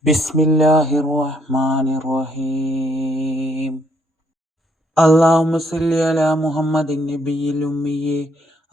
بسم الله الرحمن الرحيم اللهم صل على محمد النبي الأمي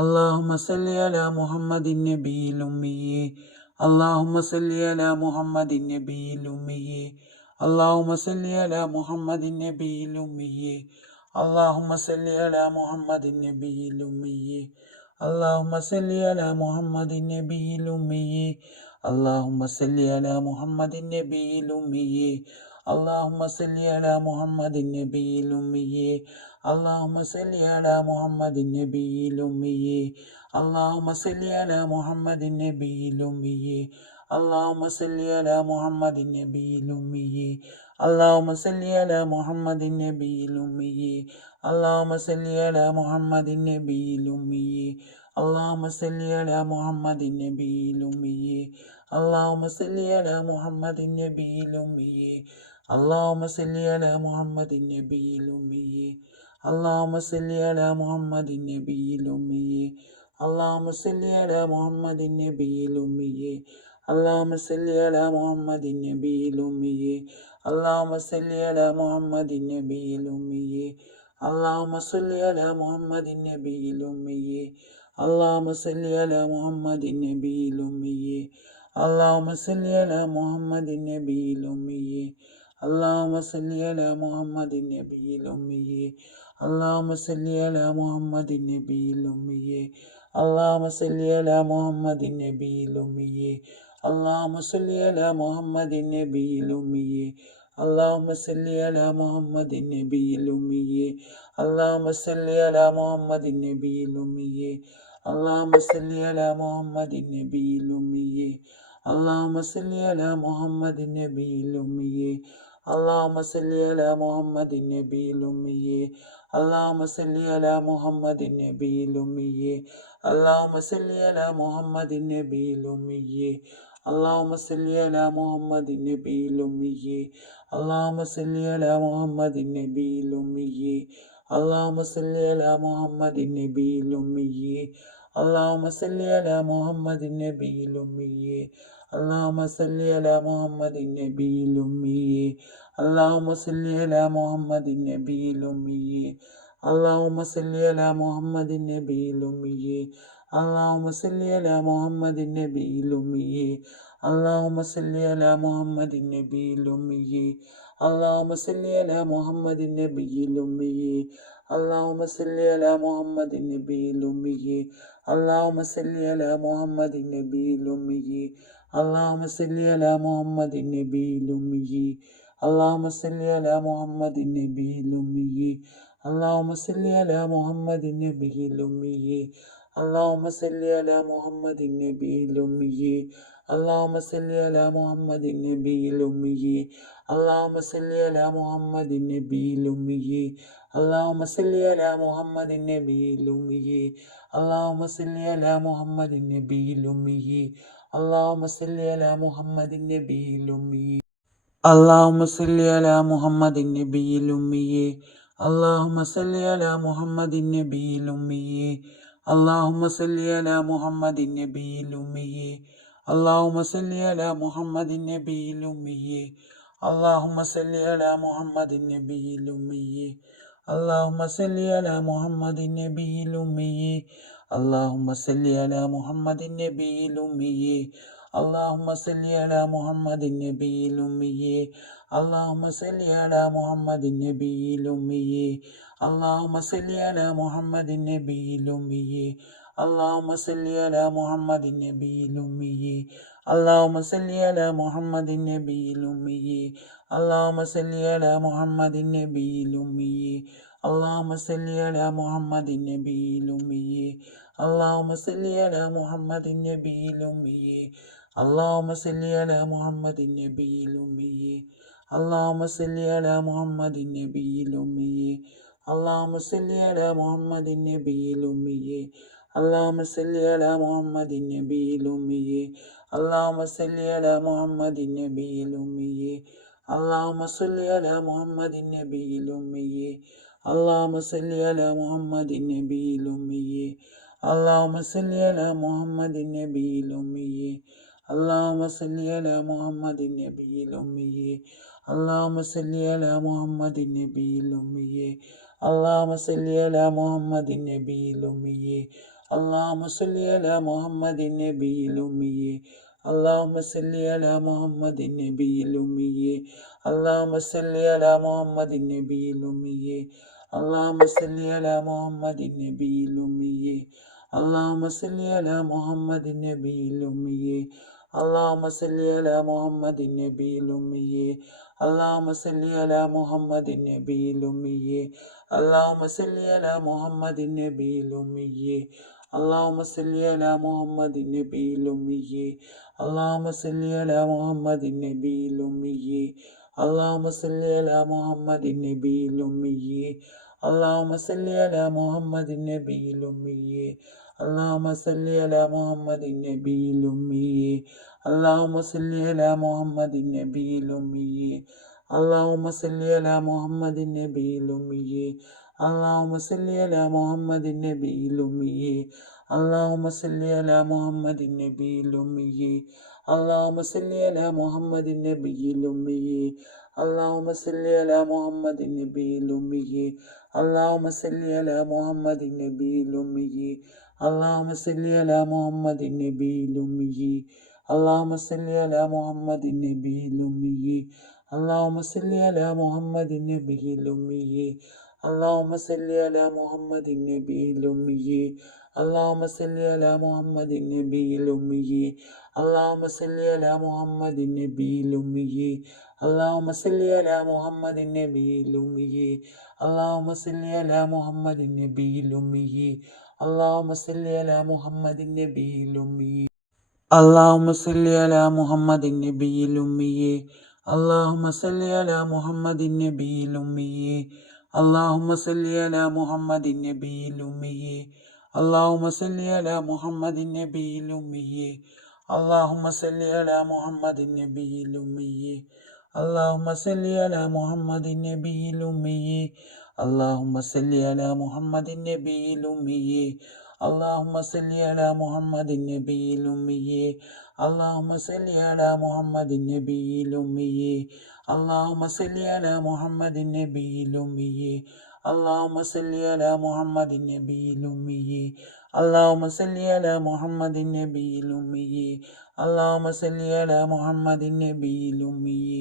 اللهم صل على محمد النبي الأمي اللهم صل على محمد النبي الأمي اللهم صل على محمد النبي الأمي اللهم صل على محمد النبي الأمي اللهم صل على محمد النبي الأمي اللهم صل على محمد النبي الأمي اللهم صل على محمد النبي الأمي اللهم صل على محمد النبي الأمي اللهم صل على محمد النبي الأمي اللهم صل على محمد النبي الأمي اللهم صل على محمد النبي الأمي اللهم صل على محمد النبي الأمي اللهم صل على محمد النبي الأمي اللهم صل على محمد النبي الأمي اللهم صل على محمد النبي الأمي اللهم صل على محمد النبي الأمي اللهم صل على محمد النبي الأمي اللهم صل على محمد النبي الأمي اللهم صل على محمد النبي الأمي اللهم اللهم صل على محمد النبي الأمي اللهم صل على محمد النبي الأمي اللهم صل على محمد النبي الأمي اللهم صل على محمد النبي الأمي اللهم صل على محمد النبي الأمي اللهم صل على محمد النبي الأمي اللهم صل على محمد النبي الأمي اللهم اللهم صل على محمد النبي الأمي اللهم صل على محمد النبي الأمي اللهم صل على محمد النبي الأمي اللهم صل على محمد النبي الأمي اللهم صل على محمد النبي الأمي اللهم صل على محمد النبي الأمي اللهم صل على محمد النبي الأمي اللهم صل على محمد النبي الأمي اللهم صل على محمد النبي الأمي اللهم صل على محمد النبي الأمي اللهم صل على محمد النبي الأمي اللهم صل على محمد النبي الأمي اللهم صل على محمد النبي الأمي اللهم صل على محمد النبي الأمي اللهم صل على محمد النبي الأمي اللهم صل على محمد النبي الأمي اللهم صل على محمد النبي الأمي اللهم صل على محمد النبي الأمي اللهم صل على محمد النبي الأمي اللهم صل على محمد النبي الأمي اللهم صل على محمد النبي الأمي اللهم صل على محمد النبي الأمي اللهم صل على محمد النبي الأمي اللهم صل على محمد النبي الأمي اللهم صل على محمد النبي الأمي اللهم صل على محمد النبي الأمي اللهم صل على محمد النبي الأمي اللهم صل على محمد النبي الأمي اللهم صل على محمد النبي الأمي اللهم صل على محمد النبي الأمي അള്ളാഹുമ സല്ലി അല മുഹമ്മദിൻ നബിയിൽ ഉമ്മിയെ അള്ളാഹുമ സല്ലി അല മുഹമ്മദിൻ നബിയിൽ ഉമ്മിയെ അള്ളാഹുമ സല്ലി അല മുഹമ്മദിൻ നബിയിൽ ഉമ്മിയെ അള്ളാഹുമ സല്ലി അല മുഹമ്മദിൻ നബിയിൽ ഉമ്മിയെ അള്ളാഹുമ സല്ലി അല മുഹമ്മദിൻ നബിയിൽ ഉമ്മിയെ അള്ളാഹുമ സല്ലി അല മുഹമ്മദിൻ നബിയിൽ ഉമ്മിയെ അള്ളാഹുമ സല്ലി അല മുഹമ്മദിൻ നബിയിൽ ഉമ്മിയെ اللهم صل على محمد النبي الأمي اللهم صل على محمد النبي الأمي اللهم صل على محمد النبي الأمي اللهم صل على محمد النبي الأمي اللهم صل على محمد النبي الأمي اللهم صل على محمد النبي الأمي اللهم صل على محمد النبي الأمي اللهم صل على محمد النبي الأمي അല്ലാമു അലാ മുഹമ്മദിൻ നബിയിൽ ഉമ്മിയെ അല്ലാമു അലാ മുഹമ്മദിൻ നബിയിൽ ഉമ്മിയെ അല്ലാമു അലാ മുഹമ്മദിൻ നബിയിൽ ഉമ്മിയെ അല്ലാമു അലാ മുഹമ്മദിൻ നബിയിൽ ഉമ്മിയെ അല്ലാമു അലാ മുഹമ്മദിൻ നബിയിൽ ഉമ്മിയെ അല്ലാമു സല്ലിയല മുഹമ്മദിൻ നബിയിൽ ഉമ്മിയെ അല്ലാമു സല്ലിയല മുഹമ്മദിൻ നബിയിൽ ഉമ്മിയെ അല്ലാമു സല്ലിയല മുഹമ്മദിൻ നബിയിൽ ഉമ്മിയെ اللهم صل على محمد النبي الأمي اللهم صل على محمد النبي الأمي اللهم صل على محمد النبي الأمي اللهم صل على محمد النبي الأمي اللهم صل على محمد النبي الأمي اللهم صل على محمد النبي الأمي اللهم صل على محمد النبي الأمي اللهم صل على محمد النبي الأمي اللهم صل على محمد النبي الأمي اللهم صل على محمد النبي الأمي اللهم صل على محمد النبي الأمي اللهم صل على محمد النبي الأمي اللهم صل على محمد النبي الأمي اللهم صل على محمد النبي الأمي اللهم صل على محمد النبي الأمي اللهم صل على محمد النبي الأمي اللهم صل على محمد النبي الأمي اللهم صل على محمد النبي الأمي اللهم صل على محمد النبي الأمي اللهم صل على محمد النبي الأمي اللهم صل على محمد النبي الأمي اللهم صل على محمد النبي الأمي اللهم صل على محمد النبي الأمي اللهم صل على محمد النبي الأمي اللهم صل على محمد النبي الأمي اللهم صل على محمد النبي الأمي اللهم صل على محمد النبي الأمي اللهم صل على محمد النبي الأمي اللهم صل على محمد النبي الأمي اللهم صل على محمد النبي الأمي اللهم صل على محمد النبي الأمي اللهم صل على محمد النبي الأمي اللهم صل على محمد النبي الأمي اللهم صل على محمد النبي الأمي اللهم صل على محمد النبي الأمي اللهم صل على محمد النبي الأمي اللهم صل على محمد النبي الأمي اللهم صل على محمد النبي الأمي اللهم صل على محمد النبي الأمي اللهم صل على محمد النبي الأمي اللهم صل على محمد النبي الأمي اللهم صل على محمد النبي الأمي اللهم صل على محمد النبي الأمي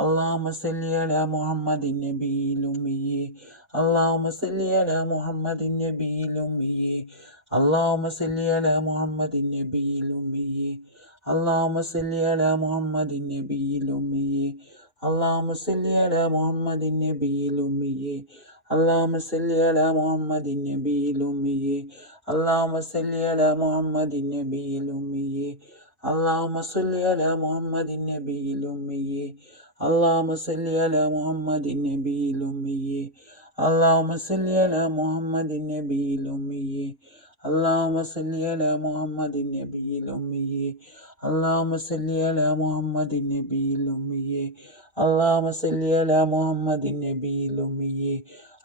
اللهم صل على محمد النبي الأمي اللهم صل على محمد النبي الأمي اللهم صل على محمد النبي الأمي اللهم صل على محمد النبي الأمي اللهم صل على محمد النبي الأمي اللهم صل على محمد النبي الأمي اللهم صل على محمد النبي الأمي اللهم صل على محمد النبي الأمي اللهم صل على محمد النبي الأمي اللهم صل على محمد النبي الأمي اللهم صل على محمد النبي الأمي اللهم صل على محمد النبي الأمي اللهم صل على محمد النبي الأمي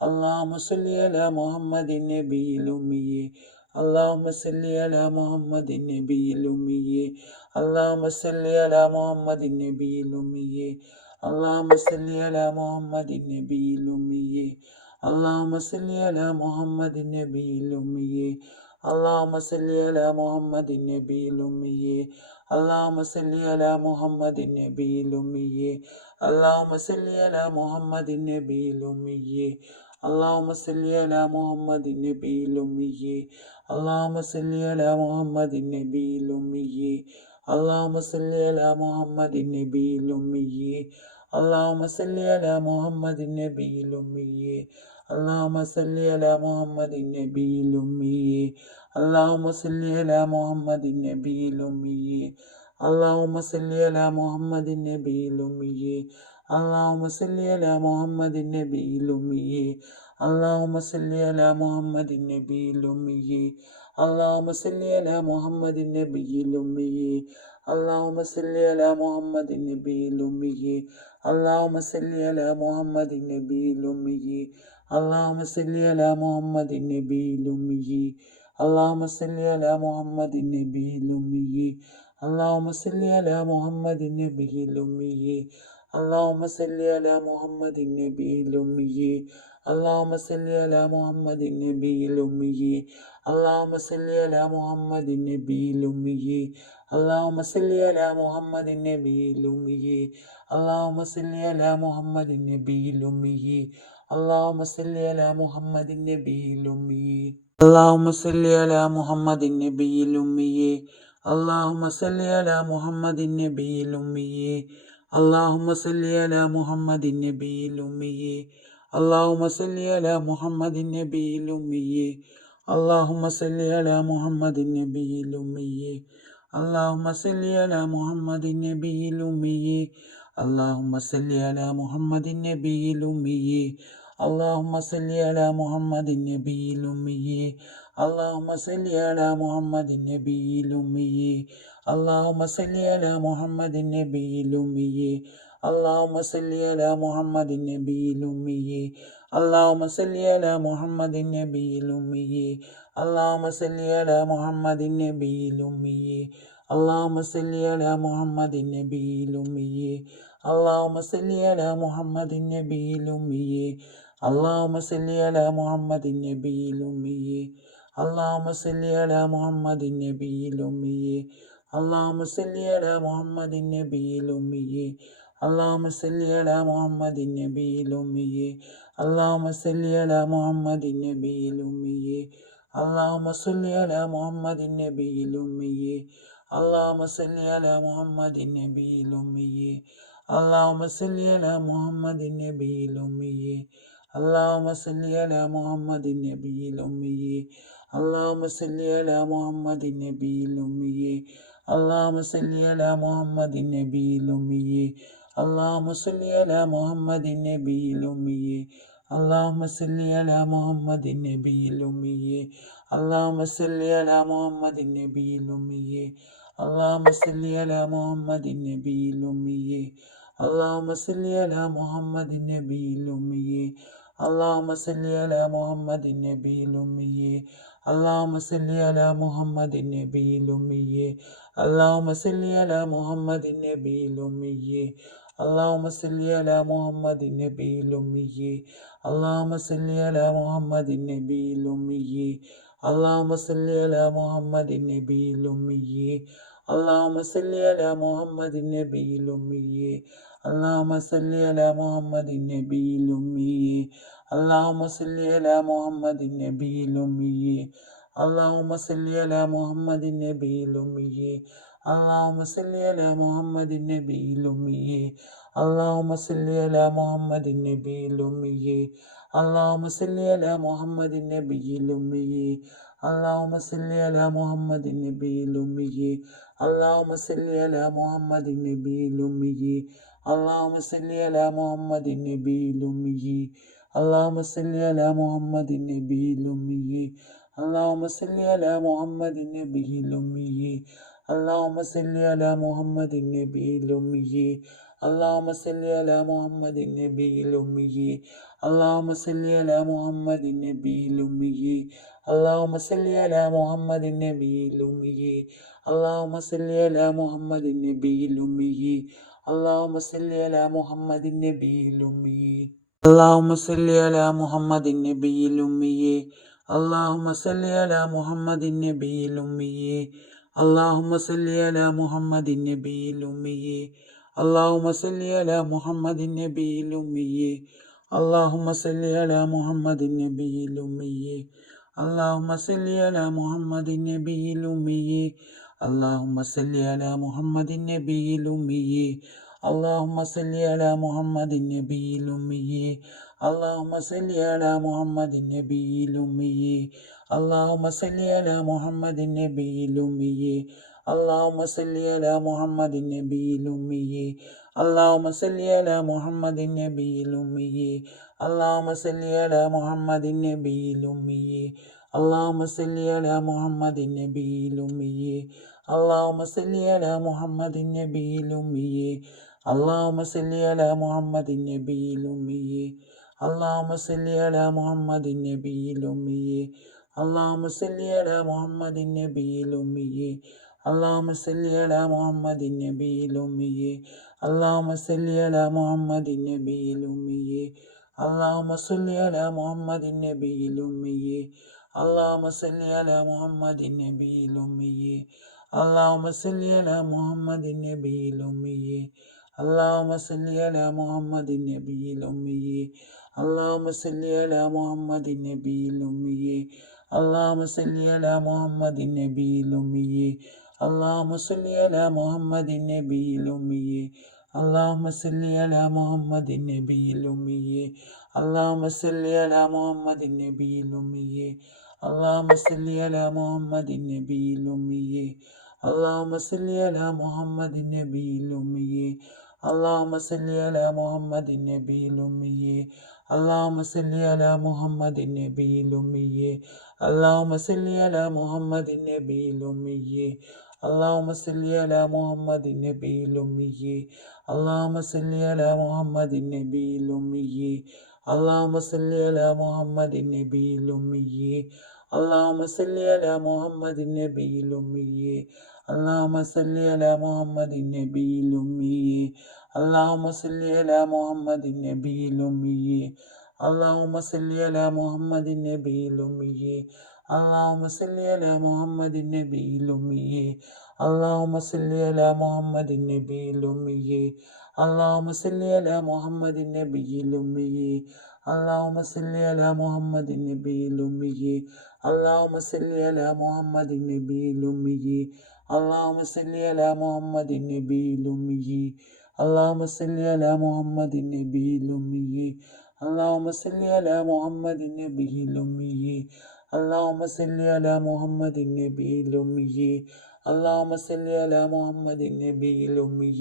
اللهم صل على محمد النبي الأمي اللهم صل على محمد النبي الأمي اللهم صل على محمد النبي الأمي اللهم صل على محمد النبي الأمي اللهم اللهم صل على محمد النبي الأمي اللهم صل على محمد النبي الأمي اللهم صل على محمد النبي الأمي اللهم صل على محمد النبي الأمي اللهم صل على محمد النبي الأمي اللهم صل على محمد النبي الأمي اللهم صل على محمد النبي الأمي اللهم صل على محمد النبي الأمي اللهم اللهم صل على محمد النبي الأمي اللهم صل على محمد النبي الأمي اللهم صل على محمد النبي الأمي اللهم صل على محمد النبي الأمي اللهم صل على محمد النبي الأمي اللهم صل على محمد النبي الأمي اللهم صل على محمد النبي الأمي اللهم صل على محمد النبي الأمي اللهم صل على محمد النبي الأمي اللهم صل على محمد النبي الأمي اللهم صل على محمد النبي الأمي اللهم صل على محمد النبي الأمي اللهم صل على محمد النبي الأمي اللهم صل على محمد النبي الأمي اللهم صل على محمد النبي الأمي اللهم صل على محمد النبي الأمي اللهم صل على محمد النبي الأمي اللهم صل على محمد النبي الأمي اللهم صل على محمد النبي الأمي اللهم صل على محمد النبي الأمي اللهم صل على محمد النبي الأمي اللهم صل على محمد النبي الأمي اللهم صل على محمد النبي الأمي اللهم صل على محمد النبي الأمي اللهم صل على محمد النبي الأمي اللهم صل على محمد النبي الأمي اللهم صل على محمد النبي الأمي اللهم صل على محمد النبي الأمي اللهم صل على محمد النبي الأمي اللهم صل على محمد النبي الأمي اللهم صل على محمد النبي الأمي اللهم صل على محمد النبي الأمي اللهم صل على محمد النبي الأمي اللهم صل على محمد النبي الأمي اللهم صل على محمد النبي الأمي اللهم صل على محمد النبي الأمي اللهم اللهم صل على محمد النبي الأمي اللهم صل على محمد النبي الأمي اللهم صل على محمد النبي الأمي اللهم صل على محمد النبي الأمي اللهم صل على محمد النبي الأمي اللهم صل على محمد النبي الأمي اللهم صل على محمد النبي الأمي اللهم اللهم صل على محمد النبي الأمي اللهم صل على محمد النبي الأمي اللهم صل على محمد النبي الأمي اللهم صل على محمد النبي الأمي اللهم صل على محمد النبي الأمي اللهم صل على محمد النبي الأمي اللهم صل على محمد النبي الأمي اللهم صل على محمد النبي الأمي اللهم صل على محمد النبي الأمي اللهم صل على محمد النبي الأمي اللهم صل على محمد النبي الأمي اللهم صل على محمد النبي الأمي اللهم صل على محمد النبي الأمي اللهم صل على محمد النبي الأمي اللهم صل على محمد النبي الأمي اللهم صل على محمد النبي الأمي اللهم صل على محمد النبي الأمي اللهم صل على محمد النبي الأمي اللهم صل على محمد النبي الأمي اللهم صل على محمد النبي الأمي اللهم صل على محمد النبي الأمي اللهم صل على محمد النبي الأمي اللهم صل على محمد النبي الأمي اللهم صل على محمد النبي الأمي اللهم صل على محمد النبي الأمي اللهم صل على محمد النبي الأمي اللهم صل على محمد النبي الأمي اللهم صل على محمد النبي الأمي اللهم صل على محمد النبي الأمي اللهم صل على محمد النبي الأمي اللهم صل على محمد النبي الأمي اللهم صل على محمد النبي الأمي اللهم صل على محمد النبي الأمي اللهم صل على محمد النبي الأمي اللهم صل على محمد النبي الأمي اللهم صل على محمد النبي الأمي اللهم صل على محمد النبي الأمي اللهم صل على محمد النبي الأمي اللهم صل على محمد النبي الأمي اللهم صل على محمد النبي الأمي اللهم صل على محمد النبي الأمي اللهم صل على محمد النبي الأمي اللهم صل على محمد النبي الأمي اللهم صل على محمد النبي الأمي اللهم صل على محمد النبي الأمي اللهم صل على محمد النبي الأمي اللهم صل على محمد النبي الأمي اللهم صل على محمد النبي الأمي اللهم صل على محمد النبي الأمي اللهم صل على محمد النبي الأمي اللهم صل على محمد النبي الأمي اللهم صل على محمد النبي الأمي اللهم اللهم صل على محمد النبي الأمي اللهم صل على محمد النبي الأمي اللهم صل على محمد النبي الأمي اللهم صل على محمد النبي الأمي اللهم صل على محمد النبي الأمي اللهم صل على محمد النبي الأمي اللهم صل على محمد النبي الأمي اللهم صل على محمد النبي الأمي اللهم اللهم صل على محمد النبي الأمي اللهم صل على محمد النبي الأمي اللهم صل على محمد النبي الأمي اللهم صل على محمد النبي الأمي اللهم صل على محمد النبي الأمي اللهم صل على محمد النبي الأمي اللهم صل على محمد النبي الأمي اللهم صل على محمد النبي الأمي اللهم صل على محمد النبي الأمي اللهم صل على محمد النبي الأمي اللهم صل على محمد النبي الأمي اللهم صل على محمد النبي الأمي اللهم صل على محمد النبي الأمي اللهم صل على محمد النبي الأمي اللهم صل على محمد النبي الأمي اللهم صل على محمد النبي الأمي اللهم صل على محمد النبي الأمي اللهم صل على محمد النبي الأمي اللهم صل على محمد النبي الأمي اللهم صل على محمد النبي الأمي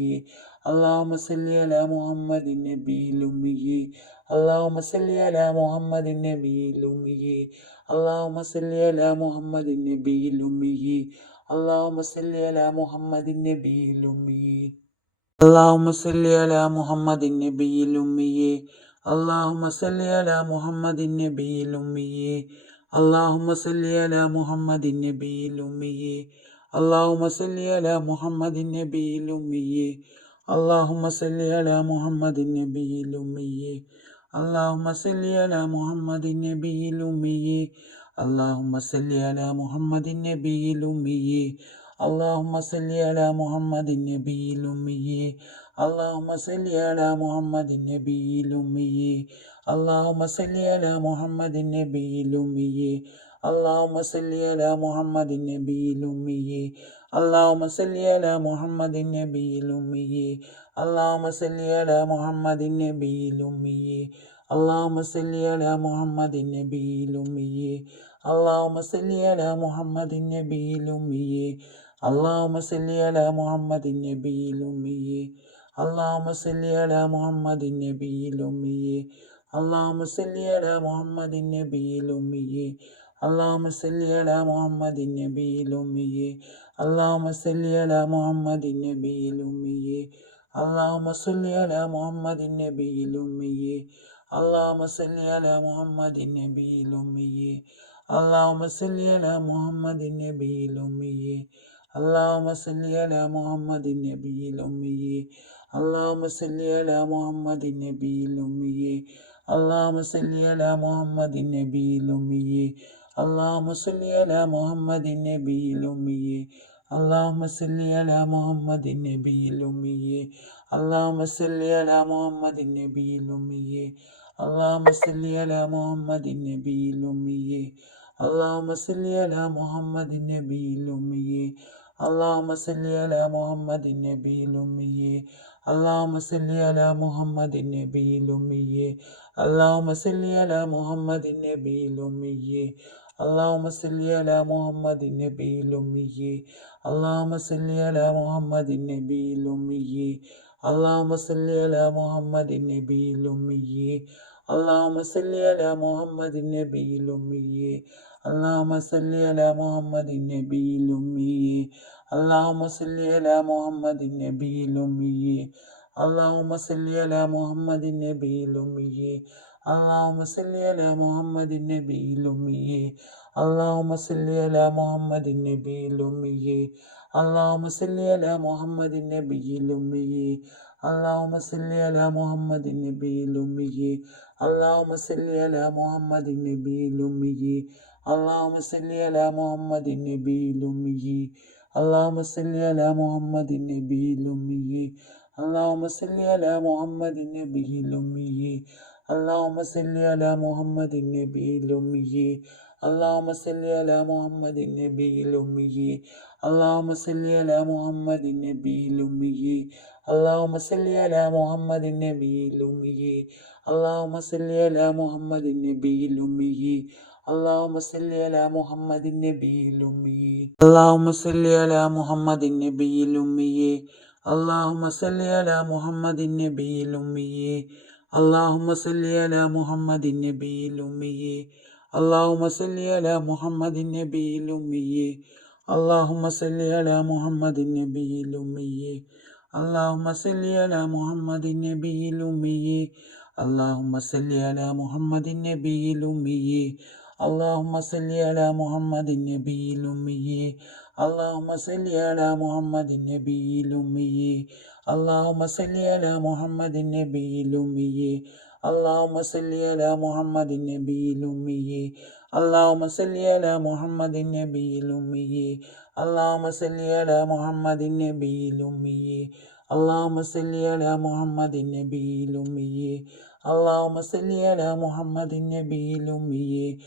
اللهم صل على محمد النبي الأمي اللهم صل على محمد النبي الأمي اللهم صل على محمد النبي الأمي اللهم صل على محمد النبي الأمي اللهم صل على محمد النبي الأمي اللهم صل على محمد النبي الأمي اللهم صل على محمد النبي الأمي اللهم صل على محمد النبي الأمي اللهم اللهم صل على محمد النبي الأمي اللهم صل على محمد النبي الأمي اللهم صل على محمد النبي الأمي اللهم صل على محمد النبي الأمي اللهم صل على محمد النبي الأمي اللهم صل على محمد النبي الأمي اللهم صل على محمد النبي الأمي اللهم صل على محمد النبي الأمي اللهم صل على محمد النبي الأمي اللهم صل على محمد النبي الأمي اللهم صل على محمد النبي الأمي اللهم صل على محمد النبي الأمي اللهم صل على محمد النبي الأمي اللهم صل على محمد النبي الأمي اللهم اللهم صل على محمد النبي الأمي اللهم صل على محمد النبي الأمي اللهم صل على محمد النبي الأمي اللهم صل على محمد النبي الأمي اللهم صل على محمد النبي الأمي اللهم صل على محمد النبي الأمي اللهم صل على محمد النبي الأمي اللهم صل على محمد النبي الأمي اللهم اللهم صل على محمد النبي الأمي اللهم صل على محمد النبي الأمي اللهم صل على محمد النبي الأمي اللهم صل على محمد النبي الأمي اللهم صل على محمد النبي الأمي اللهم صل على محمد النبي الأمي اللهم صل على محمد النبي الأمي اللهم صل على محمد النبي الأمي اللهم صل على محمد النبي الأمي اللهم صل على محمد النبي الأمي اللهم صل على محمد النبي الأمي اللهم صل على محمد النبي الأمي اللهم صل على محمد النبي الأمي اللهم صل على محمد النبي الأمي اللهم صل على محمد النبي الأمي اللهم صل على محمد النبي الأمي اللهم صل على محمد النبي الأمي اللهم صل على محمد النبي الأمي اللهم صل على محمد النبي الأمي اللهم صل على محمد النبي الأمي اللهم صل على محمد النبي الأمي اللهم صل على محمد النبي الأمي اللهم صل على محمد النبي الأمي اللهم صل على محمد النبي الأمي اللهم صل على محمد النبي الأمي اللهم صل على محمد النبي الأمي اللهم صل على محمد النبي الأمي اللهم صل على محمد النبي الأمي اللهم صل على محمد النبي الأمي اللهم صل على محمد النبي الأمي اللهم صل على محمد النبي الأمي اللهم صل على محمد النبي الأمي اللهم صل على محمد النبي الأمي اللهم صل على محمد النبي الأمي اللهم صل على محمد النبي الأمي اللهم صل على محمد النبي الأمي اللهم صل على محمد النبي الأمي اللهم صل على محمد النبي الأمي اللهم صل على محمد النبي الأمي اللهم صل على محمد النبي الأمي اللهم صل على محمد النبي الأمي اللهم صل على محمد النبي الأمي اللهم صل على محمد النبي الأمي اللهم صل على محمد النبي الأمي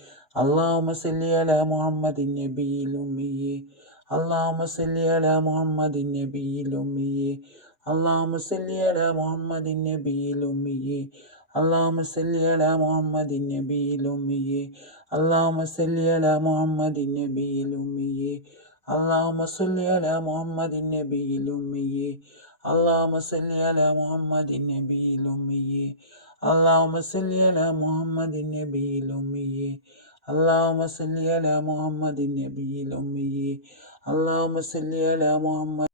اللهم صل على محمد النبي الأمي اللهم صل على محمد النبي الأمي اللهم صل على محمد النبي الأمي اللهم صل على محمد النبي الأمي اللهم صل على محمد النبي الأمي اللهم صل على محمد النبي الأمي اللهم صل على محمد النبي الأمي اللهم صل على محمد النبي الأمي اللهم صل على محمد النبي الأمي اللهم صل على محمد